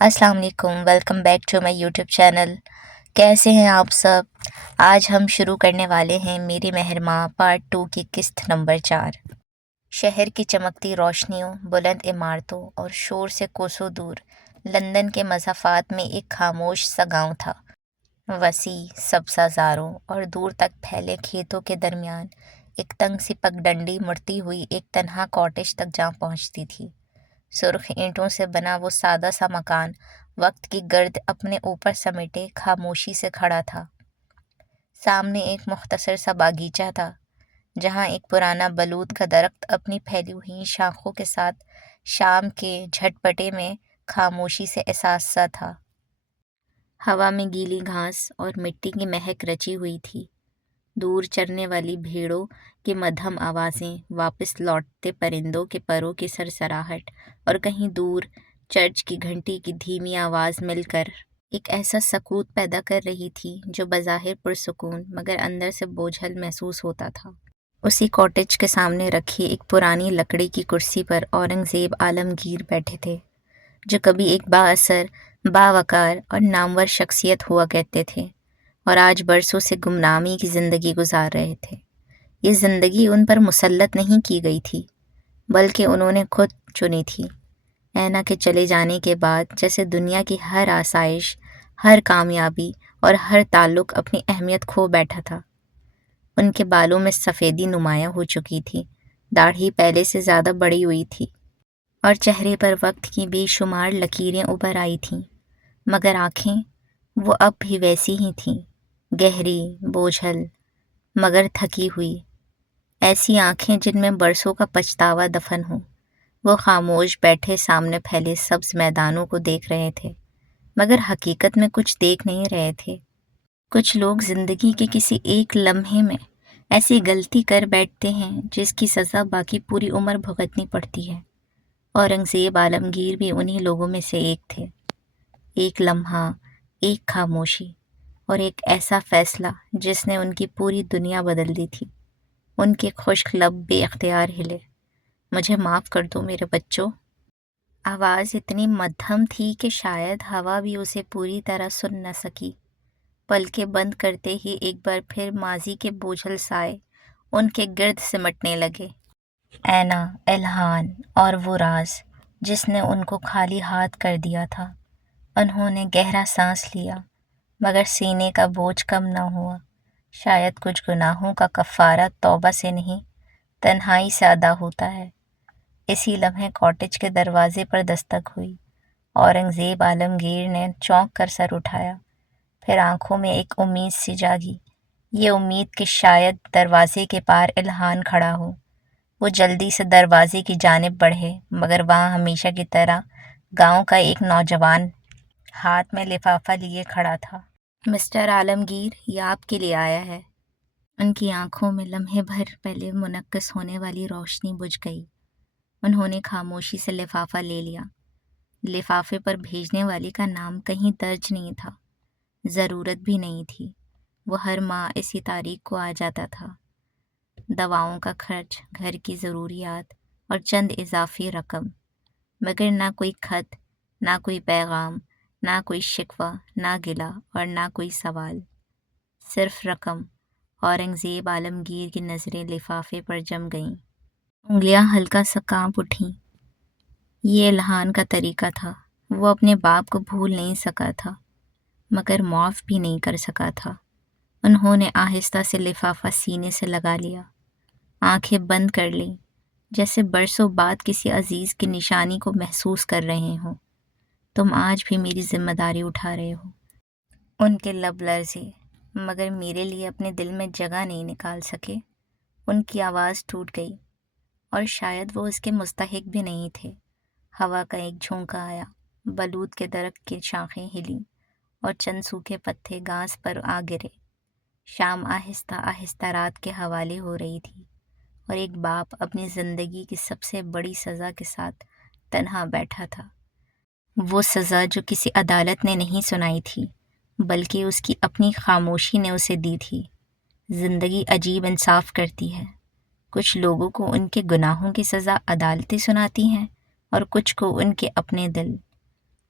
السلام علیکم، welcome back to my YouTube channel. کیسے ہیں آپ سب؟ آج ہم شروع کرنے والے ہیں میری مہرماں پارٹ 2 کی قسط نمبر 4۔ شہر کی چمکتی روشنیوں، بلند عمارتوں اور شور سے کوسوں دور لندن کے مضافات میں ایک خاموش سا گاؤں تھا۔ وسیع سبزہ زاروں اور دور تک پھیلے کھیتوں کے درمیان ایک تنگ سی پگڈنڈی مڑتی ہوئی ایک تنہا کاٹیج تک جا پہنچتی تھی۔ سرخ اینٹوں سے بنا وہ سادہ سا مکان وقت کی گرد اپنے اوپر سمیٹے خاموشی سے کھڑا تھا۔ سامنے ایک مختصر سا باغیچہ تھا جہاں ایک پرانا بلوط کا درخت اپنی پھیلی ہوئی شاخوں کے ساتھ شام کے جھٹپٹے میں خاموشی سے احساس سا تھا۔ ہوا میں گیلی گھاس اور مٹی کی مہک رچی ہوئی تھی۔ دور چرنے والی بھیڑوں کی مدھم آوازیں، واپس لوٹتے پرندوں کے پروں کی سرسراہٹ اور کہیں دور چرچ کی گھنٹی کی دھیمی آواز مل کر ایک ایسا سکوت پیدا کر رہی تھی جو بظاہر پرسکون مگر اندر سے بوجھل محسوس ہوتا تھا۔ اسی کاٹیج کے سامنے رکھی ایک پرانی لکڑی کی کرسی پر اورنگزیب عالمگیر بیٹھے تھے، جو کبھی ایک با اثر، باوقار اور نامور شخصیت ہوا کرتے تھے اور آج برسوں سے گمنامی کی زندگی گزار رہے تھے۔ یہ زندگی ان پر مسلط نہیں کی گئی تھی، بلکہ انہوں نے خود چنی تھی۔ اینا کے چلے جانے کے بعد جیسے دنیا کی ہر آسائش، ہر کامیابی اور ہر تعلق اپنی اہمیت کھو بیٹھا تھا۔ ان کے بالوں میں سفیدی نمایاں ہو چکی تھی، داڑھی پہلے سے زیادہ بڑی ہوئی تھی اور چہرے پر وقت کی بے شمار لکیریں ابھر آئی تھیں، مگر آنکھیں وہ اب بھی ویسی ہی تھیں، گہری، بوجھل مگر تھکی ہوئی، ایسی آنکھیں جن میں برسوں کا پچھتاوا دفن ہو۔ وہ خاموش بیٹھے سامنے پھیلے سبز میدانوں کو دیکھ رہے تھے، مگر حقیقت میں کچھ دیکھ نہیں رہے تھے۔ کچھ لوگ زندگی کے کسی ایک لمحے میں ایسی غلطی کر بیٹھتے ہیں جس کی سزا باقی پوری عمر بھگتنی پڑتی ہے۔ اورنگزیب عالمگیر بھی انہی لوگوں میں سے ایک تھے۔ ایک لمحہ، ایک خاموشی اور ایک ایسا فیصلہ جس نے ان کی پوری دنیا بدل دی تھی۔ ان کے خشک لب بے اختیار ہلے۔ مجھے معاف کر دو میرے بچوں۔ آواز اتنی مدھم تھی کہ شاید ہوا بھی اسے پوری طرح سن نہ سکی۔ پلکیں بند کرتے ہی ایک بار پھر ماضی کے بوجھل سائے ان کے گرد سمٹنے لگے۔ اینا، الہان اور وہ راز جس نے ان کو خالی ہاتھ کر دیا تھا۔ انہوں نے گہرا سانس لیا، مگر سینے کا بوجھ کم نہ ہوا۔ شاید کچھ گناہوں کا کفارہ توبہ سے نہیں، تنہائی سے ادا ہوتا ہے۔ اسی لمحے کاٹیج کے دروازے پر دستک ہوئی۔ اورنگزیب عالمگیر نے چونک کر سر اٹھایا، پھر آنکھوں میں ایک امید سی جاگی، یہ امید کہ شاید دروازے کے پار الہان کھڑا ہو۔ وہ جلدی سے دروازے کی جانب بڑھے، مگر وہاں ہمیشہ کی طرح گاؤں کا ایک نوجوان ہاتھ میں لفافہ لیے کھڑا تھا۔ مسٹر عالمگیر، یہ آپ کے لیے آیا ہے۔ ان کی آنکھوں میں لمحے بھر پہلے منعکس ہونے والی روشنی بجھ گئی۔ انہوں نے خاموشی سے لفافہ لے لیا۔ لفافے پر بھیجنے والی کا نام کہیں درج نہیں تھا، ضرورت بھی نہیں تھی۔ وہ ہر ماہ اسی تاریخ کو آ جاتا تھا۔ دواؤں کا خرچ، گھر کی ضروریات اور چند اضافی رقم، مگر نہ کوئی خط، نہ کوئی پیغام، نہ کوئی شکوہ، نہ گلہ اور نہ کوئی سوال، صرف رقم۔ اورنگزیب عالمگیر کی نظریں لفافے پر جم گئیں، انگلیاں ہلکا سا کانپ اٹھیں۔ یہ الہان کا طریقہ تھا۔ وہ اپنے باپ کو بھول نہیں سکا تھا، مگر معاف بھی نہیں کر سکا تھا۔ انہوں نے آہستہ سے لفافہ سینے سے لگا لیا، آنکھیں بند کر لیں، جیسے برسوں بعد کسی عزیز کی نشانی کو محسوس کر رہے ہوں۔ تم آج بھی میری ذمہ داری اٹھا رہے ہو۔ ان کے لب لرزے، مگر میرے لیے اپنے دل میں جگہ نہیں نکال سکے۔ ان کی آواز ٹوٹ گئی، اور شاید وہ اس کے مستحق بھی نہیں تھے۔ ہوا کا ایک جھونکا آیا، بلوط کے درخت کی شاخیں ہلیں اور چند سوکھے پتے گھاس پر آ گرے۔ شام آہستہ آہستہ رات کے حوالے ہو رہی تھی، اور ایک باپ اپنی زندگی کی سب سے بڑی سزا کے ساتھ تنہا بیٹھا تھا۔ وہ سزا جو کسی عدالت نے نہیں سنائی تھی، بلکہ اس کی اپنی خاموشی نے اسے دی تھی۔ زندگی عجیب انصاف کرتی ہے۔ کچھ لوگوں کو ان کے گناہوں کی سزا عدالتیں سناتی ہیں، اور کچھ کو ان کے اپنے دل۔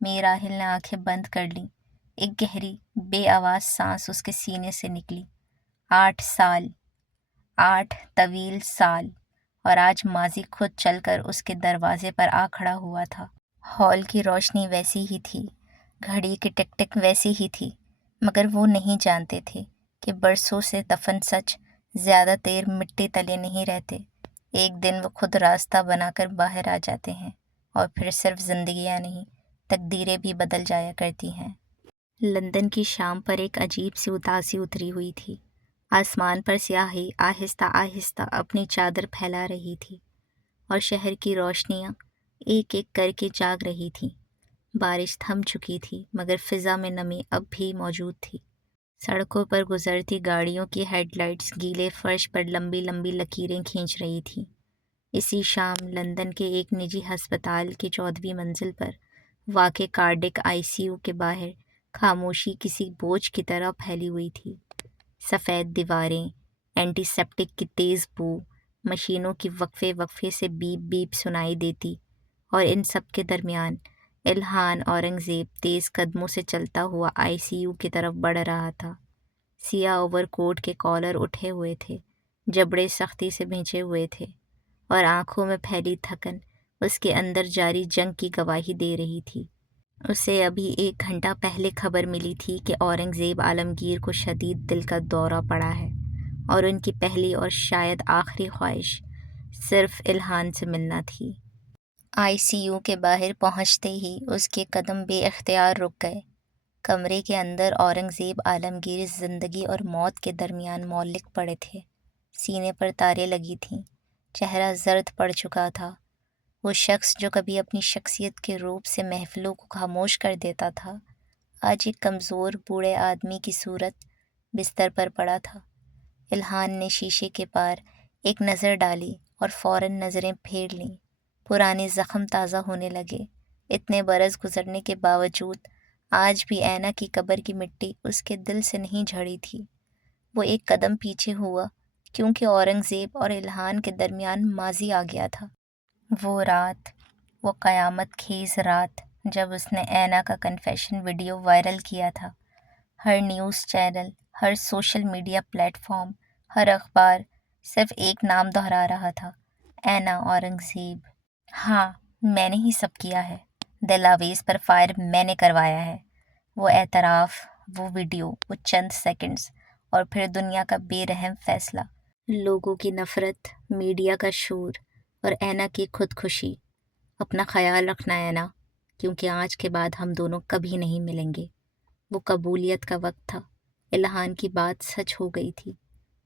راحل نے آنکھیں بند کر لیں۔ ایک گہری بے آواز سانس اس کے سینے سے نکلی۔ 8 سال، 8 طویل سال، اور آج ماضی خود چل کر اس کے دروازے پر آ کھڑا ہوا تھا۔ ہال کی روشنی ویسی ہی تھی، گھڑی کی ٹک ٹک ویسی ہی تھی، مگر وہ نہیں جانتے تھے کہ برسوں سے دفن سچ زیادہ دیر مٹی تلے نہیں رہتے۔ ایک دن وہ خود راستہ بنا کر باہر آ جاتے ہیں، اور پھر صرف زندگیاں نہیں، تقدیریں بھی بدل جایا کرتی ہیں۔ لندن کی شام پر ایک عجیب سی اداسی اتری ہوئی تھی۔ آسمان پر سیاہی آہستہ آہستہ اپنی چادر پھیلا رہی تھی، اور شہر کی روشنیاں ایک ایک کر کے جاگ رہی تھیں۔ بارش تھم چکی تھی، مگر فضا میں نمی اب بھی موجود تھی۔ سڑکوں پر گزرتی گاڑیوں کی ہیڈ لائٹس گیلے فرش پر لمبی لمبی لکیریں کھینچ رہی تھیں۔ اسی شام لندن کے ایک نجی ہسپتال کی 14ویں منزل پر واقع کارڈک ICU کے باہر خاموشی کسی بوجھ کی طرح پھیلی ہوئی تھی۔ سفید دیواریں، اینٹی سیپٹک کی تیز بو، مشینوں کی وقفے وقفے سے بیپ بیپ سنائی دیتی، اور ان سب کے درمیان الہان اورنگزیب تیز قدموں سے چلتا ہوا ICU کی طرف بڑھ رہا تھا۔ سیاہ اوور کوٹ کے کالر اٹھے ہوئے تھے، جبڑے سختی سے بھینچے ہوئے تھے، اور آنکھوں میں پھیلی تھکن اس کے اندر جاری جنگ کی گواہی دے رہی تھی۔ اسے ابھی 1 گھنٹہ پہلے خبر ملی تھی کہ اورنگزیب عالمگیر کو شدید دل کا دورہ پڑا ہے، اور ان کی پہلی اور شاید آخری خواہش صرف الہان سے ملنا تھی۔ ICU کے باہر پہنچتے ہی اس کے قدم بے اختیار رک گئے۔ کمرے کے اندر اورنگزیب عالمگیر زندگی اور موت کے درمیان معلق پڑے تھے۔ سینے پر تاریں لگی تھیں، چہرہ زرد پڑ چکا تھا۔ وہ شخص جو کبھی اپنی شخصیت کے روپ سے محفلوں کو خاموش کر دیتا تھا، آج ایک کمزور بوڑھے آدمی کی صورت بستر پر پڑا تھا۔ الہان نے شیشے کے پار ایک نظر ڈالی اور فوراً نظریں پھیر لیں۔ پرانے زخم تازہ ہونے لگے۔ اتنے برس گزرنے کے باوجود آج بھی اینا کی قبر کی مٹی اس کے دل سے نہیں جھڑی تھی۔ وہ ایک قدم پیچھے ہوا، کیونکہ اورنگزیب اور الہان کے درمیان ماضی آ گیا تھا۔ وہ رات، وہ قیامت خیز رات جب اس نے اینا کا کنفیشن ویڈیو وائرل کیا تھا۔ ہر نیوز چینل، ہر سوشل میڈیا پلیٹ فارم، ہر اخبار صرف ایک نام دہرا رہا تھا، اینا اورنگزیب۔ ہاں، میں نے ہی سب کیا ہے، دل آویز پر فائر میں نے کروایا ہے۔ وہ اعتراف، وہ ویڈیو، وہ چند سیکنڈز، اور پھر دنیا کا بے رحم فیصلہ، لوگوں کی نفرت، میڈیا کا شور، اور اینا کی خودکشی۔ اپنا خیال رکھنا اینا، کیونکہ آج کے بعد ہم دونوں کبھی نہیں ملیں گے۔ وہ قبولیت کا وقت تھا۔ الہان کی بات سچ ہو گئی تھی۔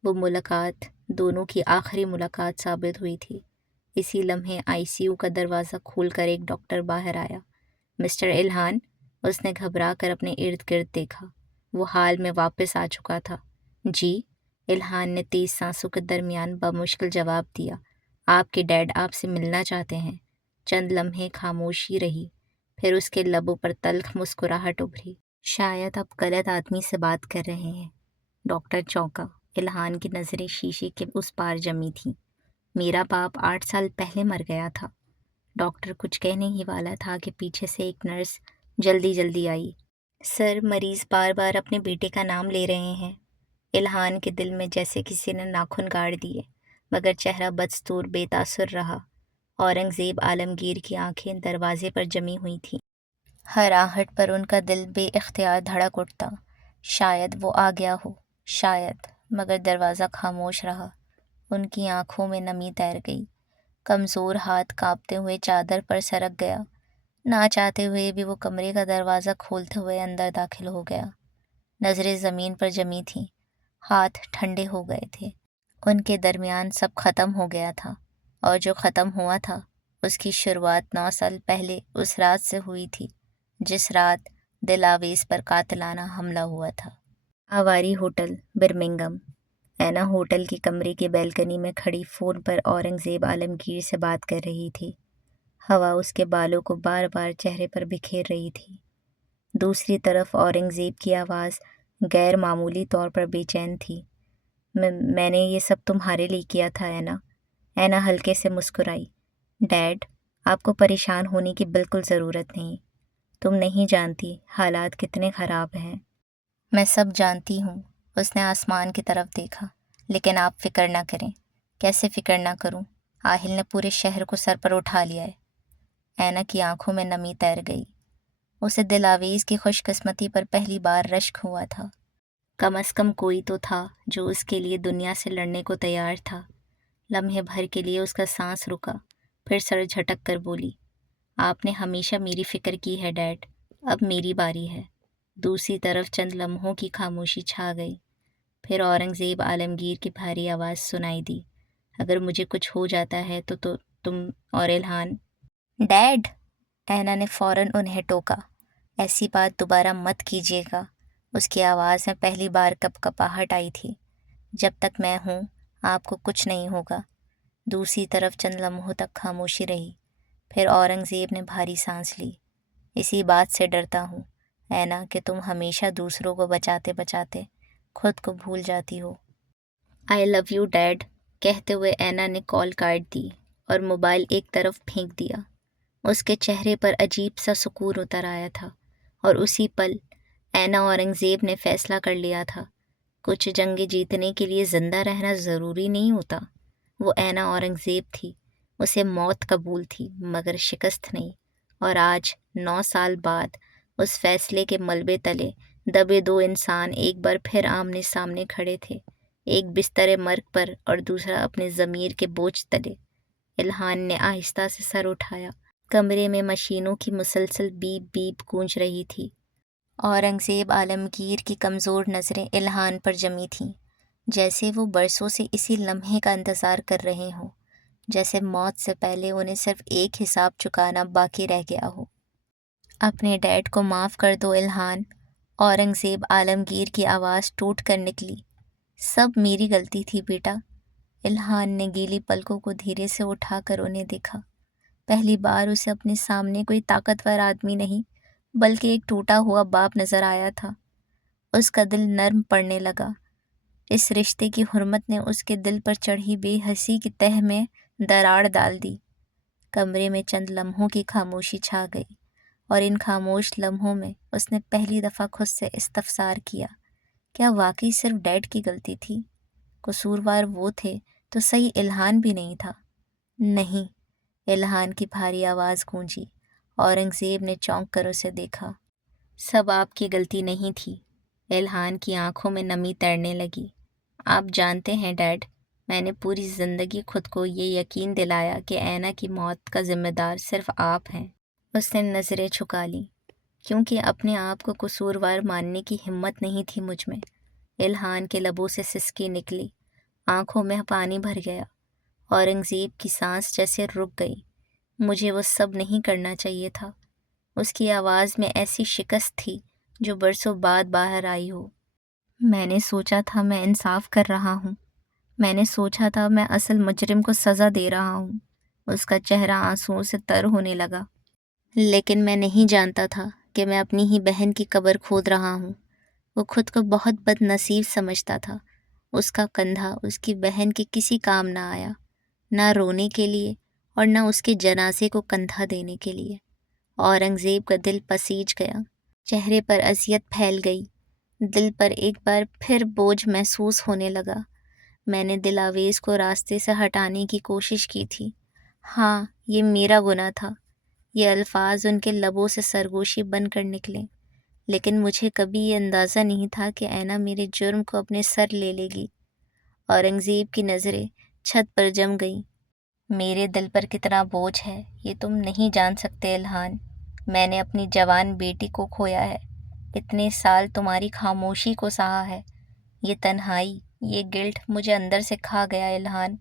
وہ ملاقات دونوں کی آخری ملاقات ثابت ہوئی تھی۔ اسی لمحے ICU کا دروازہ کھول کر ایک ڈاکٹر باہر آیا۔ مسٹر الہان، اس نے گھبرا کر اپنے ارد گرد دیکھا۔ وہ حال میں واپس آ چکا تھا۔ جی، الہان نے تیز سانسوں کے درمیان بمشکل جواب دیا۔ آپ کے ڈیڈ آپ سے ملنا چاہتے ہیں۔ چند لمحے خاموشی رہی، پھر اس کے لبوں پر تلخ مسکراہٹ ابھری۔ شاید آپ غلط آدمی سے بات کر رہے ہیں۔ ڈاکٹر چونکا۔ الہان کی نظریں شیشے کے اس پار جمی تھیں۔ میرا باپ 8 سال پہلے مر گیا تھا۔ ڈاکٹر کچھ کہنے ہی والا تھا کہ پیچھے سے ایک نرس جلدی جلدی آئی۔ سر، مریض بار بار اپنے بیٹے کا نام لے رہے ہیں۔ الہان کے دل میں جیسے کسی نے ناخن گاڑ دیے، مگر چہرہ بدستور بے تاثر رہا۔ اورنگزیب عالمگیر کی آنکھیں دروازے پر جمی ہوئی تھیں۔ ہر آہٹ پر ان کا دل بے اختیار دھڑک اٹھتا۔ شاید وہ آ گیا ہو، شاید، مگر دروازہ خاموش رہا۔ ان کی آنکھوں میں نمی تیر گئی۔ کمزور ہاتھ کانپتے ہوئے چادر پر سرک گیا۔ نہ چاہتے ہوئے بھی وہ کمرے کا دروازہ کھولتے ہوئے اندر داخل ہو گیا۔ نظریں زمین پر جمی تھیں، ہاتھ ٹھنڈے ہو گئے تھے۔ ان کے درمیان سب ختم ہو گیا تھا، اور جو ختم ہوا تھا اس کی شروعات 9 سال پہلے اس رات سے ہوئی تھی، جس رات دل آویز پر قاتلانہ حملہ ہوا تھا۔ Avari hotel, Birmingham. اینا ہوٹل کی کمرے کی بیلکنی میں کھڑی فون پر اورنگزیب عالمگیر سے بات کر رہی تھی۔ ہوا اس کے بالوں کو بار بار چہرے پر بکھیر رہی تھی۔ دوسری طرف اورنگزیب کی آواز غیر معمولی طور پر بے چین تھی۔ میں نے یہ سب تمہارے لیے کیا تھا اینا۔ اینا ہلکے سے مسکرائی۔ ڈیڈ، آپ کو پریشان ہونے کی بالکل ضرورت نہیں۔ تم نہیں جانتی حالات کتنے خراب ہیں۔ میں سب جانتی ہوں۔ اس نے آسمان کی طرف دیکھا۔ لیکن آپ فکر نہ کریں۔ کیسے فکر نہ کروں؟ آہل نے پورے شہر کو سر پر اٹھا لیا ہے۔ اینا کی آنکھوں میں نمی تیر گئی۔ اسے دل آویز کی خوش قسمتی پر پہلی بار رشک ہوا تھا۔ کم از کم کوئی تو تھا جو اس کے لیے دنیا سے لڑنے کو تیار تھا۔ لمحے بھر کے لیے اس کا سانس رکا، پھر سر جھٹک کر بولی، آپ نے ہمیشہ میری فکر کی ہے ڈیڈ، اب میری باری ہے۔ دوسری طرف چند لمحوں کی خاموشی چھا گئی، پھر اورنگزیب عالمگیر کی بھاری آواز سنائی دی، اگر مجھے کچھ ہو جاتا ہے تو تم اور الہان۔ ڈیڈ! اینا نے فوراً انہیں ٹوکا، ایسی بات دوبارہ مت کیجیے گا۔ اس کی آواز میں پہلی بار کپاہٹ آئی تھی۔ جب تک میں ہوں آپ کو کچھ نہیں ہوگا۔ دوسری طرف چند لمحوں تک خاموشی رہی، پھر اورنگزیب نے بھاری سانس لی۔ اسی بات سے ڈرتا ہوں اینا کہ تم ہمیشہ دوسروں کو بچاتے بچاتے خود کو بھول جاتی ہو۔ آئی لو یو ڈیڈ، کہتے ہوئے اینا نے کال کاٹ دی اور موبائل ایک طرف پھینک دیا۔ اس کے چہرے پر عجیب سا سکون اتر آیا تھا، اور اسی پل اینا اورنگزیب نے فیصلہ کر لیا تھا، کچھ جنگیں جیتنے کے لیے زندہ رہنا ضروری نہیں ہوتا۔ وہ اینا اورنگزیب تھی، اسے موت قبول تھی مگر شکست نہیں، اور آج 9 سال بعد اس فیصلے کے ملبے تلے دبے دو انسان ایک بار پھر آمنے سامنے کھڑے تھے، ایک بستر مرگ پر اور دوسرا اپنے ضمیر کے بوجھ تلے۔ الہان نے آہستہ سے سر اٹھایا۔ کمرے میں مشینوں کی مسلسل بیپ بیپ گونج رہی تھی۔ اورنگزیب عالمگیر کی کمزور نظریں الہان پر جمی تھیں، جیسے وہ برسوں سے اسی لمحے کا انتظار کر رہے ہوں، جیسے موت سے پہلے انہیں صرف ایک حساب چکانا باقی رہ گیا ہو۔ اپنے ڈیڈ کو معاف کر دو الہان، اورنگزیب عالمگیر کی آواز ٹوٹ کر نکلی۔ سب میری غلطی تھی بیٹا۔ الہان نے گیلی پلکوں کو دھیرے سے اٹھا کر انہیں دیکھا۔ پہلی بار اسے اپنے سامنے کوئی طاقتور آدمی نہیں بلکہ ایک ٹوٹا ہوا باپ نظر آیا تھا۔ اس کا دل نرم پڑنے لگا۔ اس رشتے کی حرمت نے اس کے دل پر چڑھی بے حسی کی تہ میں دراڑ ڈال دی۔ کمرے میں چند لمحوں کی خاموشی چھا گئی، اور ان خاموش لمحوں میں اس نے پہلی دفعہ خود سے استفسار کیا، کیا واقعی صرف ڈیڈ کی غلطی تھی؟ قصوروار وہ تھے تو صحیح الہان بھی نہیں تھا؟ نہیں، الہان کی بھاری آواز گونجی۔ اورنگزیب نے چونک کر اسے دیکھا۔ سب آپ کی غلطی نہیں تھی۔ الہان کی آنکھوں میں نمی تیرنے لگی۔ آپ جانتے ہیں ڈیڈ، میں نے پوری زندگی خود کو یہ یقین دلایا کہ اینا کی موت کا ذمہ دار صرف آپ ہیں۔ اس نے نظریں جھکا لیں، کیونکہ اپنے آپ کو قصوروار ماننے کی ہمت نہیں تھی مجھ میں۔ الہان کے لبوں سے سسکی نکلی، آنکھوں میں پانی بھر گیا۔ اورنگزیب کی سانس جیسے رک گئی۔ مجھے وہ سب نہیں کرنا چاہیے تھا۔ اس کی آواز میں ایسی شکست تھی جو برسوں بعد باہر آئی ہو۔ میں نے سوچا تھا میں انصاف کر رہا ہوں، میں نے سوچا تھا میں اصل مجرم کو سزا دے رہا ہوں۔ اس کا چہرہ آنسوؤں سے تر ہونے لگا۔ لیکن میں نہیں جانتا تھا کہ میں اپنی ہی بہن کی قبر کھود رہا ہوں۔ وہ خود کو بہت بد نصیب سمجھتا تھا۔ اس کا کندھا اس کی بہن کے کسی کام نہ آیا، نہ رونے کے لیے اور نہ اس کے جنازے کو کندھا دینے کے لیے۔ اورنگزیب کا دل پسیج گیا، چہرے پر اذیت پھیل گئی، دل پر ایک بار پھر بوجھ محسوس ہونے لگا۔ میں نے دل آویز کو راستے سے ہٹانے کی کوشش کی تھی۔ ہاں، یہ میرا گناہ تھا۔ یہ الفاظ ان کے لبوں سے سرگوشی بن کر نکلے، لیکن مجھے کبھی یہ اندازہ نہیں تھا کہ اینا میرے جرم کو اپنے سر لے لے گی۔ اورنگزیب کی نظریں چھت پر جم گئیں۔ میرے دل پر کتنا بوجھ ہے یہ تم نہیں جان سکتے الہان۔ میں نے اپنی جوان بیٹی کو کھویا ہے، اتنے سال تمہاری خاموشی کو سہا ہے۔ یہ تنہائی، یہ گلٹ مجھے اندر سے کھا گیا الہان۔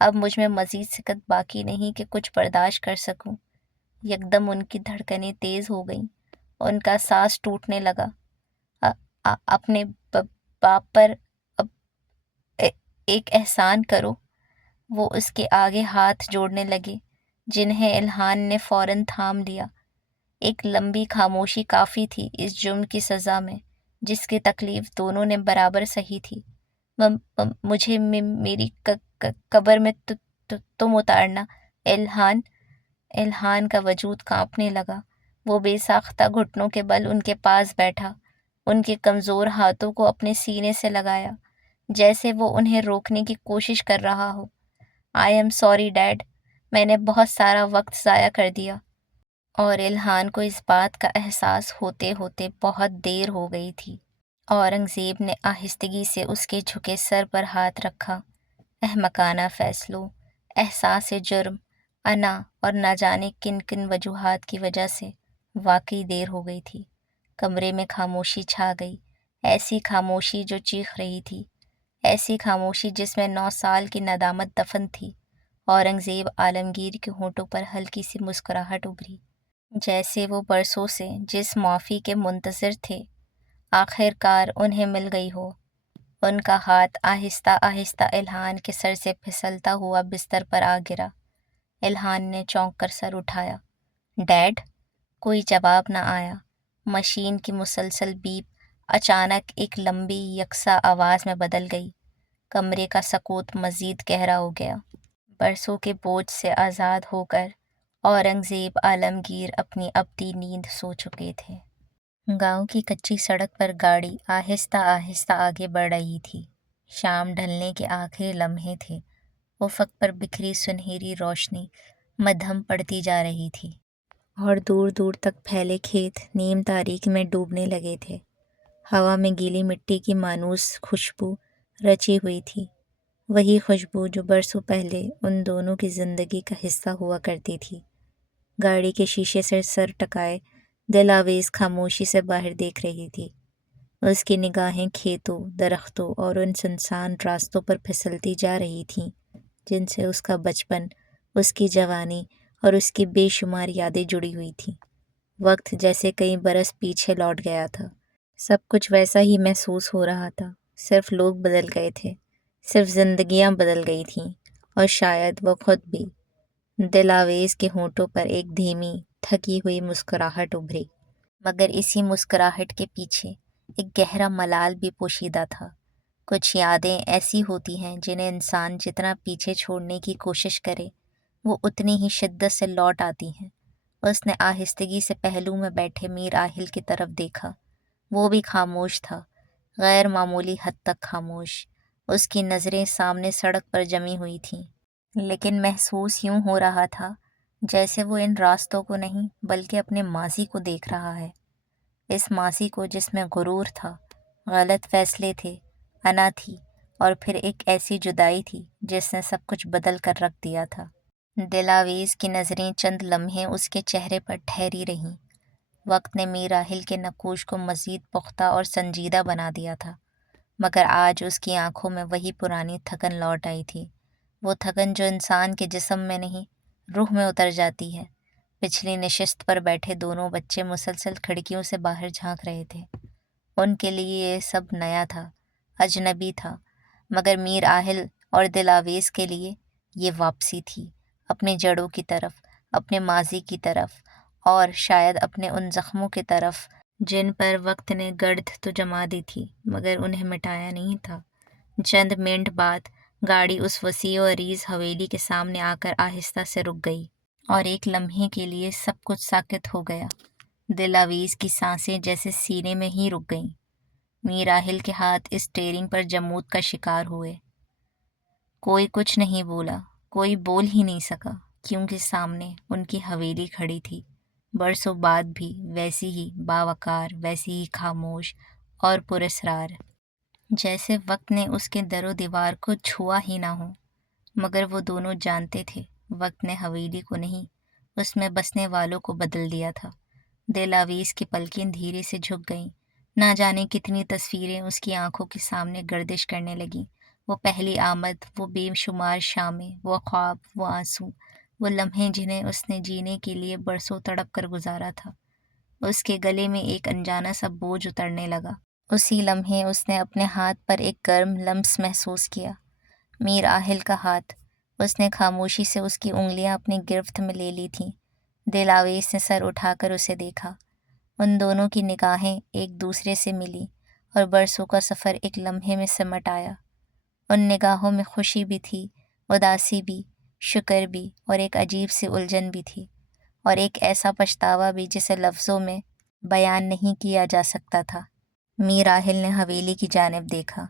اب مجھ میں مزید سکت باقی نہیں کہ کچھ برداشت کر سکوں۔ یکدم ان کی دھڑکنیں تیز ہو گئیں، ان کا سانس ٹوٹنے لگا۔ اپنے باپ پر ایک احسان کرو۔ وہ اس کے آگے ہاتھ جوڑنے لگے، جنہیں الہان نے فوراً تھام لیا۔ ایک لمبی خاموشی کافی تھی اس جرم کی سزا میں جس کی تکلیف دونوں نے برابر سہی تھی۔ مجھے میری قبر میں تم اتارنا الہان۔ الہان کا وجود کانپنے لگا، وہ بے ساختہ گھٹنوں کے بل ان کے پاس بیٹھا، ان کے کمزور ہاتھوں کو اپنے سینے سے لگایا جیسے وہ انہیں روکنے کی کوشش کر رہا ہو۔ آئی ایم سوری ڈیڈ، میں نے بہت سارا وقت ضائع کر دیا۔ اور الہان کو اس بات کا احساس ہوتے ہوتے بہت دیر ہو گئی تھی۔ اورنگزیب نے آہستگی سے اس کے جھکے سر پر ہاتھ رکھا۔ احمقانہ فیصلوں، احساس جرم، انا اور نہ جانے کن کن وجوہات کی وجہ سے واقعی دیر ہو گئی تھی۔ کمرے میں خاموشی چھا گئی، ایسی خاموشی جو چیخ رہی تھی، ایسی خاموشی جس میں 9 سال کی ندامت دفن تھی۔ اورنگزیب عالمگیر کے ہونٹوں پر ہلکی سی مسکراہٹ ابھری، جیسے وہ برسوں سے جس معافی کے منتظر تھے آخر کار انہیں مل گئی ہو۔ ان کا ہاتھ آہستہ آہستہ الہان کے سر سے پھسلتا ہوا بستر پر آ گرا۔ الہان نے چونک کر سر اٹھایا۔ ڈیڈ؟ کوئی جواب نہ آیا۔ مشین کی مسلسل بیپ اچانک ایک لمبی یکساں آواز میں بدل گئی۔ کمرے کا سکوت مزید گہرا ہو گیا۔ برسوں کے بوجھ سے آزاد ہو کر اورنگزیب عالمگیر اپنی ابدی نیند سو چکے تھے۔ گاؤں کی کچی سڑک پر گاڑی آہستہ آہستہ آگے بڑھ رہی تھی۔ شام ڈھلنے کے آخری لمحے تھے۔ افق پر بکھری سنہری روشنی مدھم پڑتی جا رہی تھی اور دور دور تک پھیلے کھیت نیم تاریکی میں ڈوبنے لگے تھے۔ ہوا میں گیلی مٹی کی مانوس خوشبو رچی ہوئی تھی، وہی خوشبو جو برسوں پہلے ان دونوں کی زندگی کا حصہ ہوا کرتی تھی۔ گاڑی کے شیشے سے سر ٹکائے دل آویز خاموشی سے باہر دیکھ رہی تھی۔ اس کی نگاہیں کھیتوں، درختوں اور ان سنسان راستوں پر پھسلتی جا رہی تھیں جن سے اس کا بچپن، اس کی جوانی اور اس کی بے شمار یادیں جڑی ہوئی تھیں۔ وقت جیسے کئی برس پیچھے لوٹ گیا تھا۔ سب کچھ ویسا ہی محسوس ہو رہا تھا، صرف لوگ بدل گئے تھے، صرف زندگیاں بدل گئی تھیں، اور شاید وہ خود بھی۔ دل آویز کے ہونٹوں پر ایک دھیمی، تھکی ہوئی مسکراہٹ ابھری، مگر اسی مسکراہٹ کے پیچھے ایک گہرا ملال بھی پوشیدہ تھا۔ کچھ یادیں ایسی ہوتی ہیں جنہیں انسان جتنا پیچھے چھوڑنے کی کوشش کرے وہ اتنی ہی شدت سے لوٹ آتی ہیں۔ اس نے آہستگی سے پہلو میں بیٹھے میر آہل کی طرف دیکھا۔ وہ بھی خاموش تھا، غیر معمولی حد تک خاموش۔ اس کی نظریں سامنے سڑک پر جمی ہوئی تھیں، لیکن محسوس یوں ہو رہا تھا جیسے وہ ان راستوں کو نہیں بلکہ اپنے ماضی کو دیکھ رہا ہے۔ اس ماضی کو جس میں غرور تھا، غلط فیصلے تھے، انا تھی، اور پھر ایک ایسی جدائی تھی جس نے سب کچھ بدل کر رکھ دیا تھا۔ دل آویز کی نظریں چند لمحے اس کے چہرے پر ٹھہری رہیں۔ وقت نے میر آہل کے نقوش کو مزید پختہ اور سنجیدہ بنا دیا تھا، مگر آج اس کی آنکھوں میں وہی پرانی تھکن لوٹ آئی تھی، وہ تھکن جو انسان کے جسم میں نہیں روح میں اتر جاتی ہے۔ پچھلی نشست پر بیٹھے دونوں بچے مسلسل کھڑکیوں سے باہر جھانک رہے تھے۔ ان کے لیے یہ سب نیا تھا، اجنبی تھا، مگر میر آہل اور دل آویز کے لیے یہ واپسی تھی، اپنے جڑوں کی طرف، اپنے ماضی کی طرف، اور شاید اپنے ان زخموں کی طرف جن پر وقت نے گرد تو جما دی تھی مگر انہیں مٹایا نہیں تھا۔ چند منٹ بعد گاڑی اس وسیع و عریض حویلی کے سامنے آ کر آہستہ سے رک گئی، اور ایک لمحے کے لیے سب کچھ ساکت ہو گیا۔ دل آویز کی سانسیں جیسے سینے میں ہی رک گئیں۔ میر آہل کے ہاتھ اس اسٹیئرنگ پر جمود کا شکار ہوئے۔ کوئی کچھ نہیں بولا، کوئی بول ہی نہیں سکا، کیونکہ سامنے ان کی حویلی کھڑی تھی، برسوں بعد بھی ویسی ہی باوقار، ویسی ہی خاموش اور پراسرار، جیسے وقت نے اس کے در و دیوار کو چھوا ہی نہ ہو۔ مگر وہ دونوں جانتے تھے وقت نے حویلی کو نہیں، اس میں بسنے والوں کو بدل دیا تھا۔ دل آویز کی پلکیں دھیرے سے جھک گئیں، نہ جانے کتنی تصویریں اس کی آنکھوں کے سامنے گردش کرنے لگیں۔ وہ پہلی آمد، وہ بے شمار شامیں، وہ خواب، وہ آنسو، وہ لمحے جنہیں اس نے جینے کے لیے برسوں تڑپ کر گزارا تھا۔ اس کے گلے میں ایک انجانا سا بوجھ اترنے لگا۔ اسی لمحے اس نے اپنے ہاتھ پر ایک گرم لمس محسوس کیا، میر آہل کا ہاتھ۔ اس نے خاموشی سے اس کی انگلیاں اپنی گرفت میں لے لی تھیں۔ دل آویز نے سر اٹھا کر اسے دیکھا۔ ان دونوں کی نگاہیں ایک دوسرے سے ملی اور برسوں کا سفر ایک لمحے میں سمٹ آیا۔ ان نگاہوں میں خوشی بھی تھی، اداسی بھی، شکر بھی، اور ایک عجیب سی الجھن بھی تھی۔ اور ایک ایسا پچھتاوا بھی جسے لفظوں میں بیان نہیں کیا جا سکتا تھا۔ میر راحل نے حویلی کی جانب دیکھا۔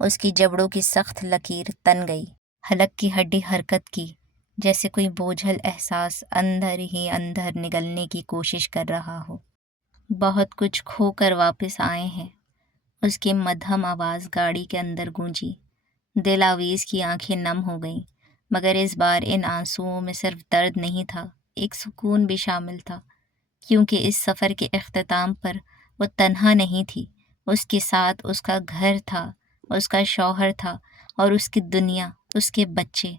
اس کی جبڑوں کی سخت لکیر تن گئی، حلق کی ہڈی حرکت کی، جیسے کوئی بوجھل احساس اندر ہی اندر نگلنے کی کوشش کر رہا ہو۔ بہت کچھ کھو کر واپس آئے ہیں، اس کی مدھم آواز گاڑی کے اندر گونجی۔ دل آویز کی آنکھیں نم ہو گئیں، مگر اس بار ان آنسوؤں میں صرف درد نہیں تھا، ایک سکون بھی شامل تھا، کیونکہ اس سفر کے اختتام پر وہ تنہا نہیں تھی۔ اس کے ساتھ اس کا گھر تھا، اس کا شوہر تھا اور اس کی دنیا، اس کے بچے۔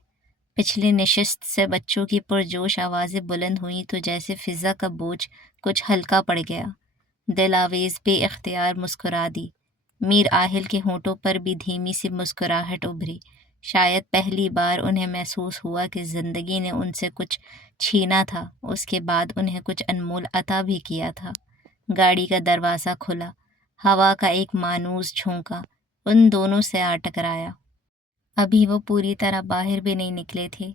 پچھلی نشست سے بچوں کی پرجوش آوازیں بلند ہوئیں تو جیسے فضا کا بوجھ کچھ ہلکا پڑ گیا۔ دل آویز بے اختیار مسکرا دی۔ میر آہل کے ہونٹوں پر بھی دھیمی سی مسکراہٹ ابھری۔ شاید پہلی بار انہیں محسوس ہوا کہ زندگی نے ان سے کچھ چھینا تھا، اس کے بعد انہیں کچھ انمول عطا بھی کیا تھا۔ گاڑی کا دروازہ کھلا، ہوا کا ایک مانوس جھونکا ان دونوں سے آ ٹکرایا۔ ابھی وہ پوری طرح باہر بھی نہیں نکلے تھے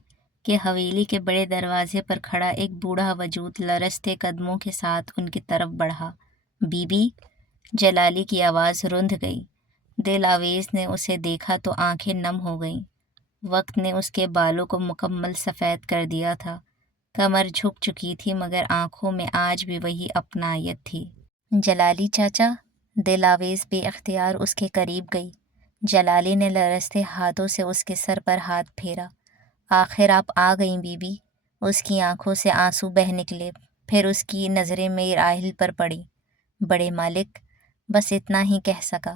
کہ حویلی کے بڑے دروازے پر کھڑا ایک بوڑھا وجود لرزتے قدموں کے ساتھ ان کی طرف بڑھا۔ Be be? جلالی کی آواز رند گئی۔ دل آویز نے اسے دیکھا تو آنکھیں نم ہو گئیں۔ وقت نے اس کے بالوں کو مکمل سفید کر دیا تھا، کمر جھک چکی تھی مگر آنکھوں میں آج بھی وہی اپنائیت تھی۔ جلالی چاچا؟ دل آویز بے اختیار اس کے قریب گئی۔ جلالی نے لرزتے ہاتھوں سے اس کے سر پر ہاتھ پھیرا۔ آخر آپ آ گئیں بی بی۔ اس کی آنکھوں سے آنسو بہہ نکلے، پھر اس کی نظریں میر آہل پر پڑی۔ بڑے مالک، بس اتنا ہی کہہ سکا۔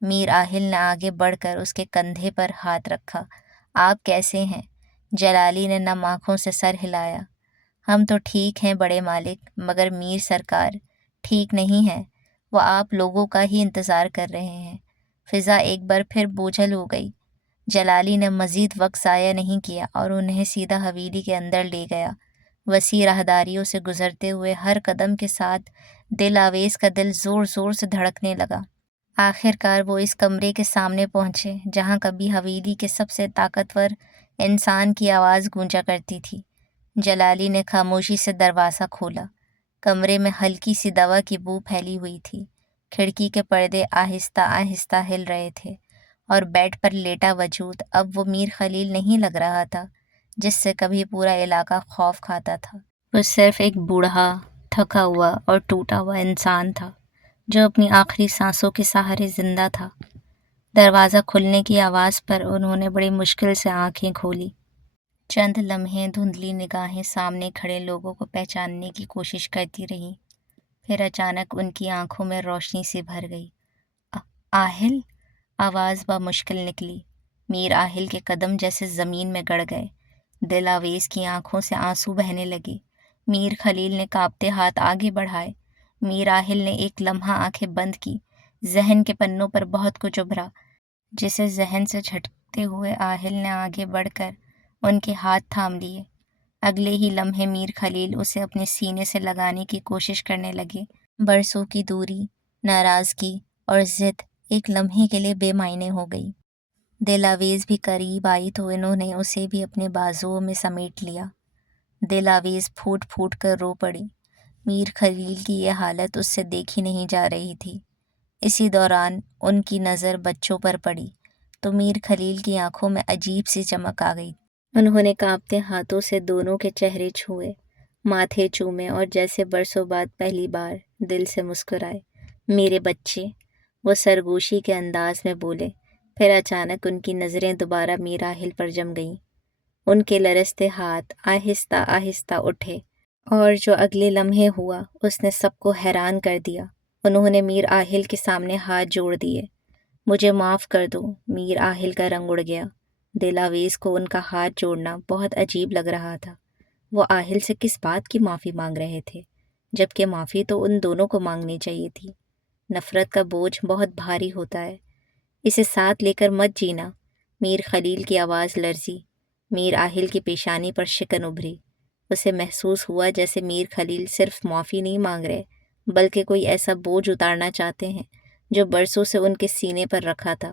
میر آہل نے آگے بڑھ کر اس کے کندھے پر ہاتھ رکھا۔ آپ کیسے ہیں؟ جلالی نے نم آنکھوں سے سر ہلایا۔ ہم تو ٹھیک ہیں بڑے مالک، مگر میر سرکار ٹھیک نہیں ہے، وہ آپ لوگوں کا ہی انتظار کر رہے ہیں۔ فضا ایک بار پھر بوجھل ہو گئی۔ جلالی نے مزید وقت ضائع نہیں کیا اور انہیں سیدھا حویلی کے اندر لے گیا۔ وسیع راہداریوں سے گزرتے ہوئے ہر قدم کے ساتھ دل آویز کا دل زور زور سے دھڑکنے لگا۔ آخر کار وہ اس کمرے کے سامنے پہنچے جہاں کبھی حویلی کے سب سے طاقتور انسان کی آواز گونجا کرتی تھی۔ جلالی نے خاموشی سے دروازہ کھولا۔ کمرے میں ہلکی سی دوا کی بو پھیلی ہوئی تھی۔ کھڑکی کے پردے آہستہ آہستہ ہل رہے تھے اور بیڈ پر لیٹا وجود اب وہ میر خلیل نہیں لگ رہا تھا جس سے کبھی پورا علاقہ خوف کھاتا تھا۔ وہ صرف ایک بوڑھا، تھکا ہوا اور ٹوٹا ہوا انسان تھا جو اپنی آخری سانسوں کے سہارے زندہ تھا۔ دروازہ کھلنے کی آواز پر انہوں نے بڑی مشکل سے آنکھیں کھولی۔ چند لمحے دھندلی نگاہیں سامنے کھڑے لوگوں کو پہچاننے کی کوشش کرتی رہیں، پھر اچانک ان کی آنکھوں میں روشنی سی بھر گئی۔ آہل؟ آواز بمشکل نکلی۔ میر آہل کے قدم جیسے زمین میں گڑ گئے۔ دل آویز کی آنکھوں سے آنسو بہنے لگے۔ میر خلیل نے کانپتے ہاتھ آگے بڑھائے۔ میر آہل نے ایک لمحہ آنکھیں بند کی۔ ذہن کے پنوں پر بہت کچھ ابھرا جسے ذہن سے جھٹکتے ہوئے آہل نے آگے بڑھ کر ان کے ہاتھ تھام لیے۔ اگلے ہی لمحے میر خلیل اسے اپنے سینے سے لگانے کی کوشش کرنے لگے۔ برسوں کی دوری، ناراضگی اور ضد ایک لمحے کے لیے بے معنی ہو گئی۔ دل آویز بھی قریب آئی تو انہوں نے اسے بھی اپنے بازوؤں میں سمیٹ لیا۔ دل آویز پھوٹ پھوٹ کر رو پڑی۔ میر خلیل کی یہ حالت اس سے دیکھی نہیں جا رہی تھی۔ اسی دوران ان کی نظر بچوں پر پڑی تو میر خلیل کی آنکھوں میں عجیب سی چمک آ گئی۔ انہوں نے کانپتے ہاتھوں سے دونوں کے چہرے چھوئے، ماتھے چومے اور جیسے برسوں بعد پہلی بار دل سے مسکرائے۔ میرے بچے، وہ سرگوشی کے انداز میں بولے، پھر اچانک ان کی نظریں دوبارہ میر آہل پر جم گئیں۔ ان کے لرزتے ہاتھ آہستہ آہستہ اٹھے اور جو اگلے لمحے ہوا اس نے سب کو حیران کر دیا۔ انہوں نے میر آہل کے سامنے ہاتھ جوڑ دیے۔ مجھے معاف کر دو۔ میر آہل کا رنگ اڑ گیا۔ دل آویز کو ان کا ہاتھ جوڑنا بہت عجیب لگ رہا تھا۔ وہ آہل سے کس بات کی معافی مانگ رہے تھے، جبکہ معافی تو ان دونوں کو مانگنی چاہیے تھی۔ نفرت کا بوجھ بہت بھاری ہوتا ہے، اسے ساتھ لے کر مت جینا۔ میر خلیل کی آواز لرزی۔ میر آہل کی پیشانی پر شکن ابھری۔ اسے محسوس ہوا جیسے میر خلیل صرف معافی نہیں مانگ رہے بلکہ کوئی ایسا بوجھ اتارنا چاہتے ہیں جو برسوں سے ان کے سینے پر رکھا تھا۔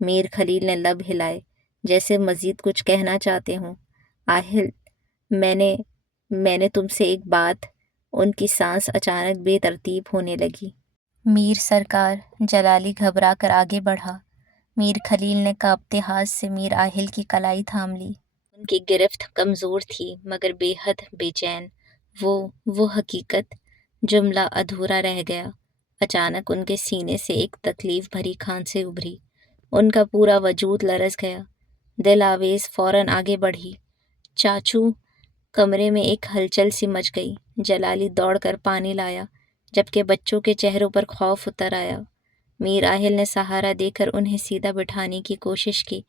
میر خلیل نے لب ہلائے جیسے مزید کچھ کہنا چاہتے ہوں۔ آہل، میں نے میں نے تم سے ایک بات۔ ان کی سانس اچانک بے ترتیب ہونے لگی۔ میر سرکار، جلالی گھبرا کر آگے بڑھا۔ میر خلیل نے کانپتے ہاتھ سے میر آہل کی کلائی تھام لی۔ ان کی گرفت کمزور تھی مگر بے حد بے چین۔ وہ حقیقت۔ جملہ ادھورا رہ گیا۔ اچانک ان کے سینے سے ایک تکلیف بھری کھانسی ابھری۔ ان کا پورا وجود لرز گیا۔ دل آویز فوراً آگے بڑھی۔ چاچو! کمرے میں ایک ہلچل سی مچ گئی۔ جلالی دوڑ کر پانی لایا، جبکہ بچوں کے چہروں پر خوف اتر آیا۔ میر آہل نے سہارا دے کر انہیں سیدھا بٹھانے کی کوشش کی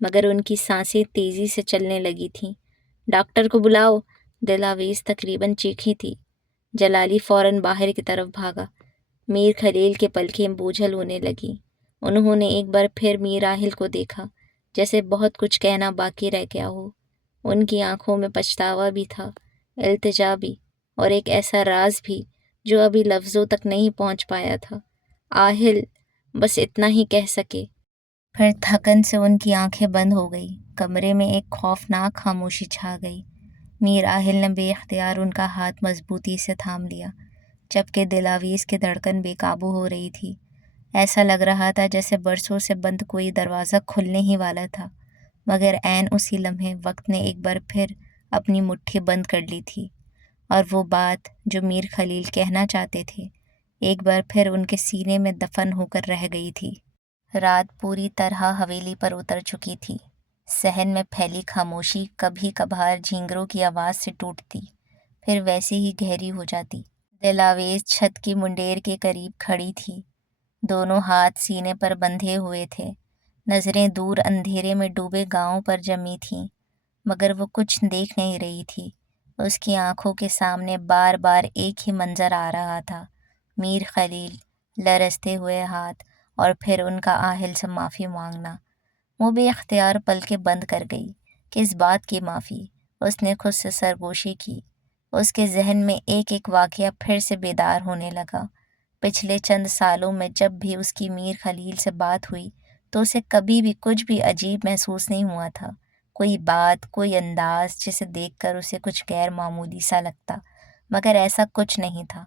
مگر ان کی سانسیں تیزی سے چلنے لگی تھیں۔ ڈاکٹر کو بلاؤ! دل آویز تقریباً چیخی تھی۔ جلالی فوراً باہر کی طرف بھاگا۔ میر خلیل کے پلکیں بوجھل ہونے لگیں۔ انہوں نے ایک بار پھر میر آہل کو دیکھا، جیسے بہت کچھ کہنا باقی رہ گیا ہو۔ ان کی آنکھوں میں پچھتاوا بھی تھا، التجا بھی، اور ایک ایسا راز بھی جو ابھی لفظوں تک نہیں پہنچ پایا تھا۔ آہل! بس اتنا ہی کہہ سکے۔ پھر تھکن سے ان کی آنکھیں بند ہو گئی۔ کمرے میں ایک خوفناک خاموشی چھا گئی۔ میر آہل نے بے اختیار ان کا ہاتھ مضبوطی سے تھام لیا، جبکہ دل آویز کی دھڑکن بے قابو ہو رہی تھی۔ ایسا لگ رہا تھا جیسے برسوں سے بند کوئی دروازہ کھلنے ہی والا تھا، مگر عین اسی لمحے وقت نے ایک بار پھر اپنی مٹھی بند کر لی تھی، اور وہ بات جو میر خلیل کہنا چاہتے تھے ایک بار پھر ان کے سینے میں دفن ہو کر رہ گئی تھی۔ رات پوری طرح حویلی پر اتر چکی تھی۔ صحن میں پھیلی خاموشی کبھی کبھار جھینگروں کی آواز سے ٹوٹتی، پھر ویسے ہی گہری ہو جاتی۔ دل آویز چھت کی منڈیر کے قریب کھڑی تھی، دونوں ہاتھ سینے پر بندھے ہوئے تھے۔ نظریں دور اندھیرے میں ڈوبے گاؤں پر جمی تھیں، مگر وہ کچھ دیکھ نہیں رہی تھی۔ اس کی آنکھوں کے سامنے بار بار ایک ہی منظر آ رہا تھا، میر خلیل، لرزتے ہوئے ہاتھ، اور پھر ان کا آہل سے معافی مانگنا۔ وہ بے اختیار پلکیں بند کر گئی۔ کس بات کی معافی؟ اس نے خود سے سرگوشی کی۔ اس کے ذہن میں ایک ایک واقعہ پھر سے بیدار ہونے لگا۔ پچھلے چند سالوں میں جب بھی اس کی میر خلیل سے بات ہوئی تو اسے کبھی بھی کچھ بھی عجیب محسوس نہیں ہوا تھا۔ کوئی بات، کوئی انداز جسے دیکھ کر اسے کچھ غیر معمولی سا لگتا، مگر ایسا کچھ نہیں تھا۔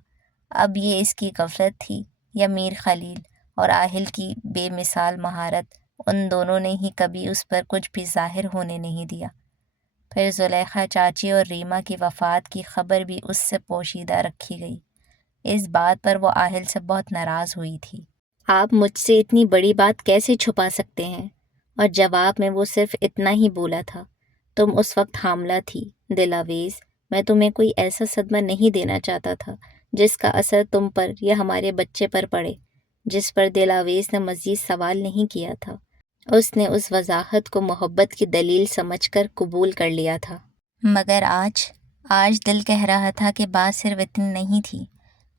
اب یہ اس کی غفلت تھی یا میر خلیل اور آہل کی بے مثال مہارت؟ ان دونوں نے ہی کبھی اس پر کچھ بھی ظاہر ہونے نہیں دیا۔ پھر زلیخا چاچی اور ریما کی وفات کی خبر بھی اس سے پوشیدہ رکھی گئی۔ اس بات پر وہ آہل سے بہت ناراض ہوئی تھی۔ آپ مجھ سے اتنی بڑی بات کیسے چھپا سکتے ہیں؟ اور جواب میں وہ صرف اتنا ہی بولا تھا، تم اس وقت حاملہ تھی دل آویز۔ میں تمہیں کوئی ایسا صدمہ نہیں دینا چاہتا تھا جس کا اثر تم پر یا ہمارے بچے پر پڑے۔ جس پر دل آویز نے مزید سوال نہیں کیا تھا۔ اس نے اس وضاحت کو محبت کی دلیل سمجھ کر قبول کر لیا تھا۔ مگر آج دل کہہ رہا تھا کہ بات صرف اتنی نہیں تھی،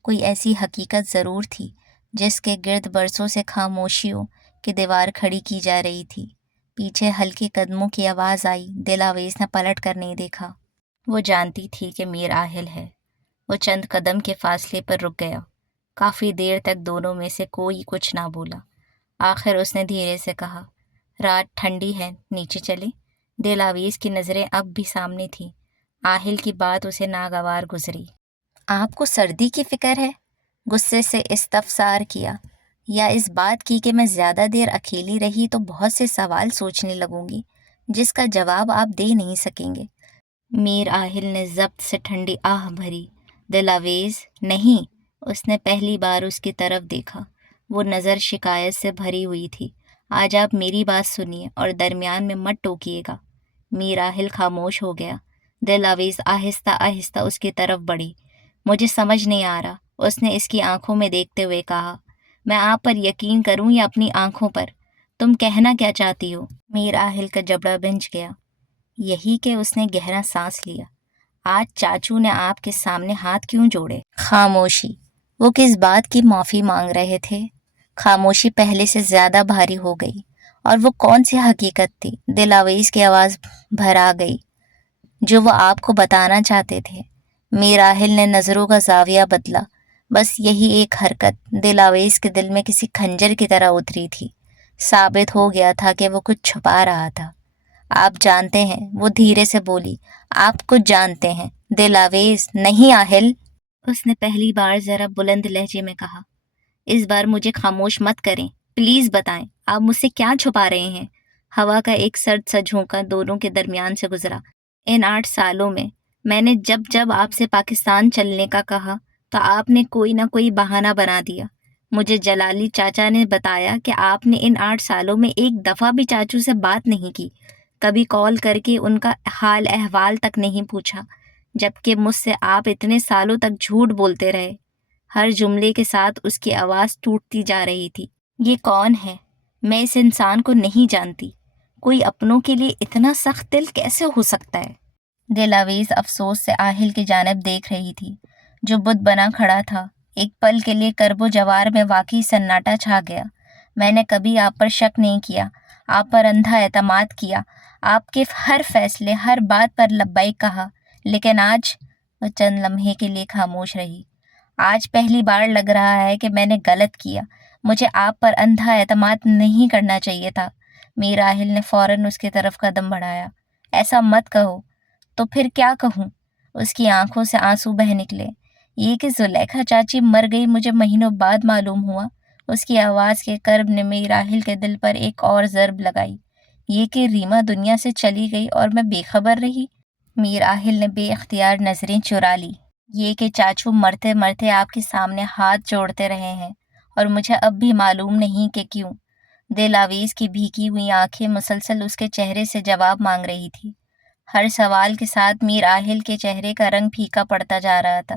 کوئی ایسی حقیقت ضرور تھی جس کے گرد برسوں سے خاموشیوں کی دیوار کھڑی کی جا رہی تھی۔ پیچھے ہلکے قدموں کی آواز آئی۔ دل آویز نے پلٹ کر نہیں دیکھا۔ وہ جانتی تھی کہ میر آہل ہے۔ وہ چند قدم کے فاصلے پر رک گیا۔ کافی دیر تک دونوں میں سے کوئی کچھ نہ بولا۔ آخر اس نے دھیرے سے کہا، رات ٹھنڈی ہے، نیچے چلیں؟ دل آویز کی نظریں اب بھی سامنے تھیں۔ آہل کی بات اسے ناگوار گزری۔ آپ کو سردی کی فکر ہے؟ غصے سے استفسار کیا، یا اس بات کی کہ میں زیادہ دیر اکیلی رہی تو بہت سے سوال سوچنے لگوں گی جس کا جواب آپ دے نہیں سکیں گے؟ میر آہل نے ضبط سے ٹھنڈی آہ بھری۔ دل آویز، نہیں۔ اس نے پہلی بار اس کی طرف دیکھا۔ وہ نظر شکایت سے بھری ہوئی تھی۔ آج آپ میری بات سنیے اور درمیان میں مت ٹوکیے گا۔ میر آہل خاموش ہو گیا۔ دل آویز آہستہ آہستہ اس کی طرف بڑھی۔ مجھے سمجھ نہیں آ رہا، اس نے اس کی آنکھوں میں دیکھتے ہوئے کہا۔ میں آپ پر یقین کروں یا اپنی آنکھوں پر؟ تم کہنا کیا چاہتی ہو؟ میر آہل کا جبڑا بھنج گیا۔ یہی کہ اس نے گہرا سانس لیا۔ آج چاچو نے آپ کے سامنے ہاتھ کیوں جوڑے؟ خاموشی۔ وہ کس بات کی معافی مانگ رہے تھے؟ خاموشی پہلے سے زیادہ بھاری ہو گئی۔ اور وہ کون سی حقیقت تھی؟ دل آویز کی آواز بھرا گئی۔ جو وہ آپ کو بتانا چاہتے تھے۔ میر آہل نے نظروں کا زاویہ بدلا۔ بس یہی ایک حرکت دل آویز کے دل میں کسی خنجر کی طرح اتری تھی۔ ثابت ہو گیا تھا کہ وہ کچھ چھپا رہا تھا۔ آپ جانتے ہیں، وہ دھیرے سے بولی، آپ کچھ جانتے ہیں، دلاویز نہیں آہل، اس نے پہلی بار ذرا بلند لہجے میں کہا۔ اس بار مجھے خاموش مت کریں، پلیز بتائیں آپ مجھ سے کیا چھپا رہے ہیں؟ ہوا کا ایک سرد سا جھونکا دونوں کے درمیان سے گزرا۔ ان 8 سالوں میں نے جب آپ سے پاکستان چلنے کا کہا تو آپ نے کوئی نہ کوئی بہانہ بنا دیا۔ مجھے جلالی چاچا نے بتایا کہ آپ نے ان 8 سالوں میں ایک دفعہ بھی چاچو سے بات نہیں کی، کبھی کال کر کے ان کا حال احوال تک نہیں پوچھا، جبکہ مجھ سے آپ اتنے سالوں تک جھوٹ بولتے رہے۔ ہر جملے کے ساتھ اس کی آواز ٹوٹتی جا رہی تھی۔ یہ کون ہے؟ میں اس انسان کو نہیں جانتی۔ کوئی اپنوں کے لیے اتنا سخت دل کیسے ہو سکتا ہے؟ دلاویز افسوس سے آہل کی جانب دیکھ رہی تھی جو بت بنا کھڑا تھا۔ ایک پل کے لیے کرب و جوار میں واقعی سناٹا چھا گیا۔ میں نے کبھی آپ پر شک نہیں کیا، آپ پر اندھا اعتماد کیا، آپ کے ہر فیصلے، ہر بات پر لبیک کہا، لیکن آج… وہ چند لمحے کے لیے خاموش رہی۔ آج پہلی بار لگ رہا ہے کہ میں نے غلط کیا، مجھے آپ پر اندھا اعتماد نہیں کرنا چاہیے تھا۔ میر آہل نے فوراً اس کی طرف قدم بڑھایا۔ ایسا مت کہو۔ تو پھر کیا کہوں؟ اس کی آنکھوں سے آنسو بہہ نکلے۔ یہ کہ زلیخا چاچی مر گئی مجھے مہینوں بعد معلوم ہوا۔ اس کی آواز کے کرب نے میر آہل کے دل پر ایک اور ضرب لگائی۔ یہ کہ ریما دنیا سے چلی گئی اور میں بے خبر رہی۔ میر آہل نے بے اختیار نظریں چرا لی۔ یہ کہ چاچو مرتے مرتے آپ کے سامنے ہاتھ جوڑتے رہے ہیں اور مجھے اب بھی معلوم نہیں کہ کیوں۔ دلاویز کی بھیگی ہوئی آنکھیں مسلسل اس کے چہرے سے جواب مانگ رہی تھی۔ ہر سوال کے ساتھ میر آہل کے چہرے کا رنگ پھیکا پڑتا جا رہا تھا۔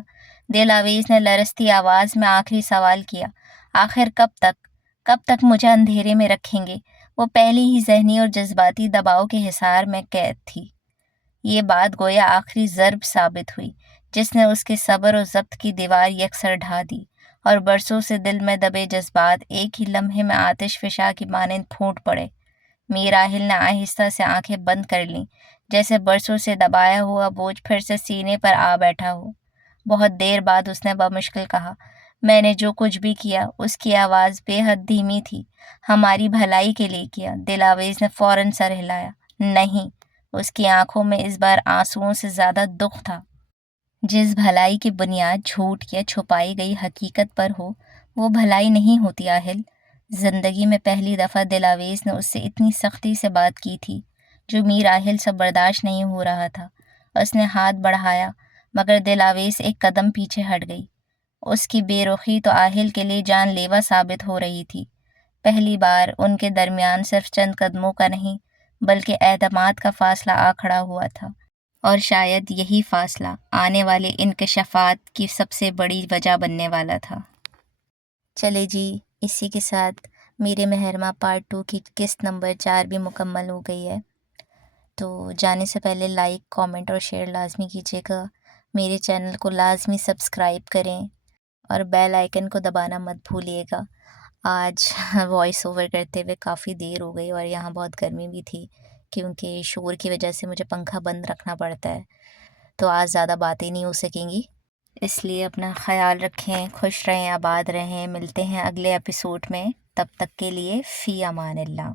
دلاویز نے لرزتی آواز میں آخری سوال کیا۔ آخر کب تک مجھے اندھیرے میں رکھیں گے؟ وہ پہلی ہی ذہنی اور جذباتی دباؤ کے حصار میں قید تھی۔ یہ بات گویا آخری ضرب ثابت ہوئی جس نے اس کے صبر و ضبط کی دیوار یکسر ڈھا دی، اور برسوں سے دل میں دبے جذبات ایک ہی لمحے میں آتش فشاں کی مانند پھوٹ پڑے۔ میر آہل نے آہستہ سے آنکھیں بند کر لیں، جیسے برسوں سے دبایا ہوا بوجھ پھر سے سینے پر آ بیٹھا ہو۔ بہت دیر بعد اس نے بمشکل کہا، میں نے جو کچھ بھی کیا، اس کی آواز بے حد دھیمی تھی، ہماری بھلائی کے لیے کیا۔ دلاویز نے فوراً سر ہلایا۔ نہیں۔ اس کی آنکھوں میں اس بار آنسوؤں سے زیادہ دکھ تھا۔ جس بھلائی کی بنیاد جھوٹ یا چھپائی گئی حقیقت پر ہو، وہ بھلائی نہیں ہوتی آہل۔ زندگی میں پہلی دفعہ دلاویز نے اس سے اتنی سختی سے بات کی تھی جو میر آہل سے برداشت نہیں ہو رہا تھا۔ اس نے ہاتھ بڑھایا مگر دلاویز ایک قدم پیچھے ہٹ گئی۔ اس کی بے رخی تو آہل کے لیے جان لیوا ثابت ہو رہی تھی۔ پہلی بار ان کے درمیان صرف چند قدموں کا نہیں بلکہ اعتماد کا فاصلہ آ کھڑا ہوا تھا، اور شاید یہی فاصلہ آنے والے انکشافات کی سب سے بڑی وجہ بننے والا تھا۔ چلے جی، اسی کے ساتھ میرے مہرماں پارٹ 2 کی قسط نمبر 4 بھی مکمل ہو گئی ہے۔ تو جانے سے پہلے لائک، کامنٹ اور شیئر لازمی کیجیے گا۔ میرے چینل کو لازمی سبسکرائب کریں اور بیل آئیکن کو دبانا مت بھولیے گا۔ آج وائس اوور کرتے ہوئے کافی دیر ہو گئی اور یہاں بہت گرمی بھی تھی کیونکہ شور کی وجہ سے مجھے پنکھا بند رکھنا پڑتا ہے، تو آج زیادہ باتیں نہیں ہو سکیں گی۔ اس لیے اپنا خیال رکھیں، خوش رہیں، آباد رہیں۔ ملتے ہیں اگلے ایپیسوڈ میں، تب تک کے لیے فی امان اللہ۔